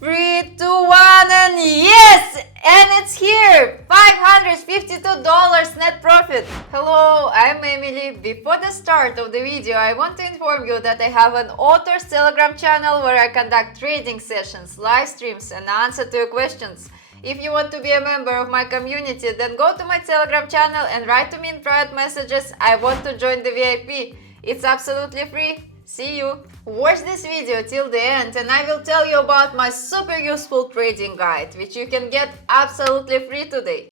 3, 2, 1, and yes! And it's here! $552 net profit! Hello, I'm Emily. Before the start of the video, I want to inform you that I have an author's Telegram channel where I conduct trading sessions, live streams, and answer to your questions. If you want to be a member of my community, then go to my Telegram channel and write to me in private messages, I want to join the VIP. It's absolutely free. See you! Watch this video till the end and I will tell you about my super useful trading guide, which you can get absolutely free today.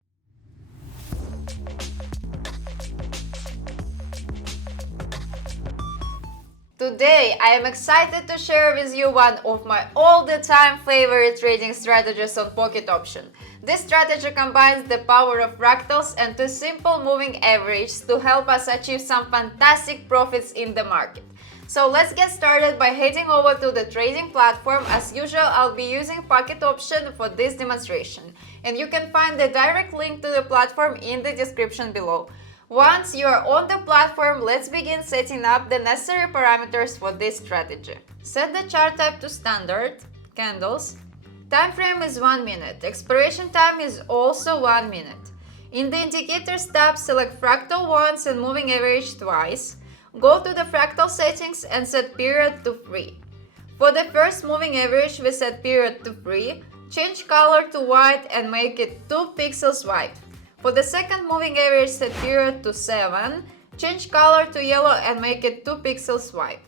Today, I am excited to share with you one of my all-the-time favorite trading strategies on Pocket Option. This strategy combines the power of fractals and two simple moving averages to help us achieve some fantastic profits in the market. So let's get started by heading over to the trading platform. As usual, I'll be using Pocket Option for this demonstration, and you can find the direct link to the platform in the description below. Once you are on the platform, let's begin setting up the necessary parameters for this strategy. Set the chart type to standard, candles. Time frame is 1 minute. Expiration time is also 1 minute. In the indicators tab, select fractal once and moving average twice. Go to the fractal settings and set period to free. For the first moving average, we set period to free, change color to white and make it 2 pixels white. For the second moving average, set period to 7, change color to yellow and make it 2 pixels white.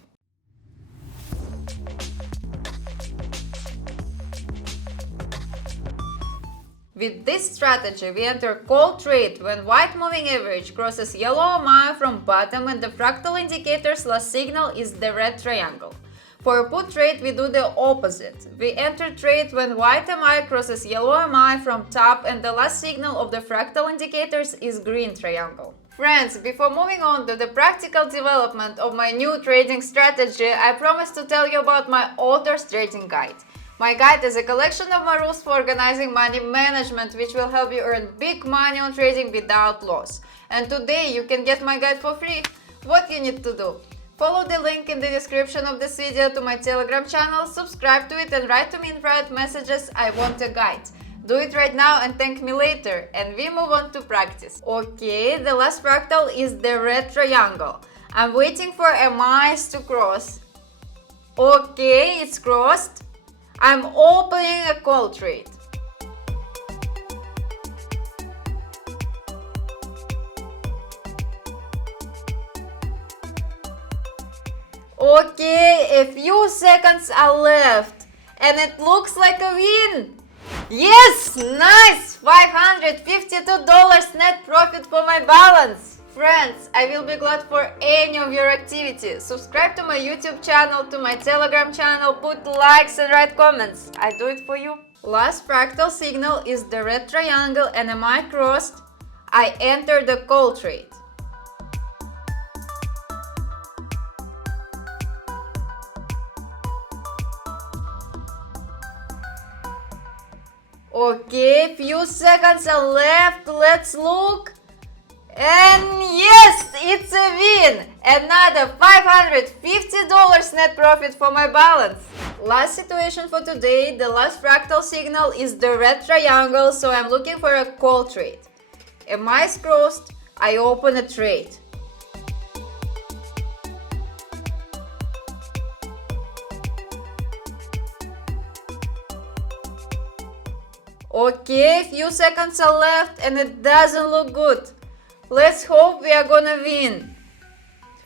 With this strategy, we enter call trade when white moving average crosses yellow MI from bottom and the fractal indicator's last signal is the red triangle. For a put trade, we do the opposite. We enter trade when white MI crosses yellow MI from top and the last signal of the fractal indicators is green triangle. Friends, before moving on to the practical development of my new trading strategy, I promised to tell you about my author's trading guide. My guide is a collection of my rules for organizing money management, which will help you earn big money on trading without loss. And today you can get my guide for free. What you need to do? Follow the link in the description of this video to my Telegram channel, subscribe to it and write to me in private messages, I want a guide. Do it right now and thank me later. And we move on to practice. Okay, the last fractal is the red triangle. I'm waiting for MIs to cross. Okay, it's crossed. I'm opening a call trade. Okay, a few seconds are left and it looks like a win. Yes, nice! $552 net profit for my balance. Friends, I will be glad for any of your activity. Subscribe to my YouTube channel, to my Telegram channel, put likes and write comments. I do it for you. Last fractal signal is the red triangle and MI crossed. I enter the call trade. Okay, few seconds are left. Let's look. And yes, it's a win! Another $550 net profit for my balance. Last situation for today, the last fractal signal is the red triangle, so I'm looking for a call trade. MI is crossed, I open a trade. Okay, few seconds are left and it doesn't look good. Let's hope we are gonna win.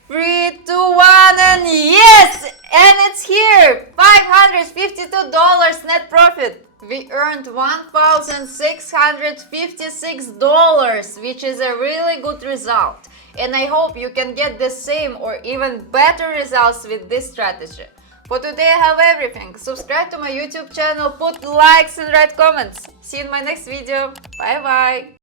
3, 2, 1 and yes! And it's here! $552 net profit. We earned $1,656, which is a really good result. And I hope you can get the same or even better results with this strategy. For today I have everything. Subscribe to my YouTube channel, put likes and write comments. See you in my next video. Bye bye!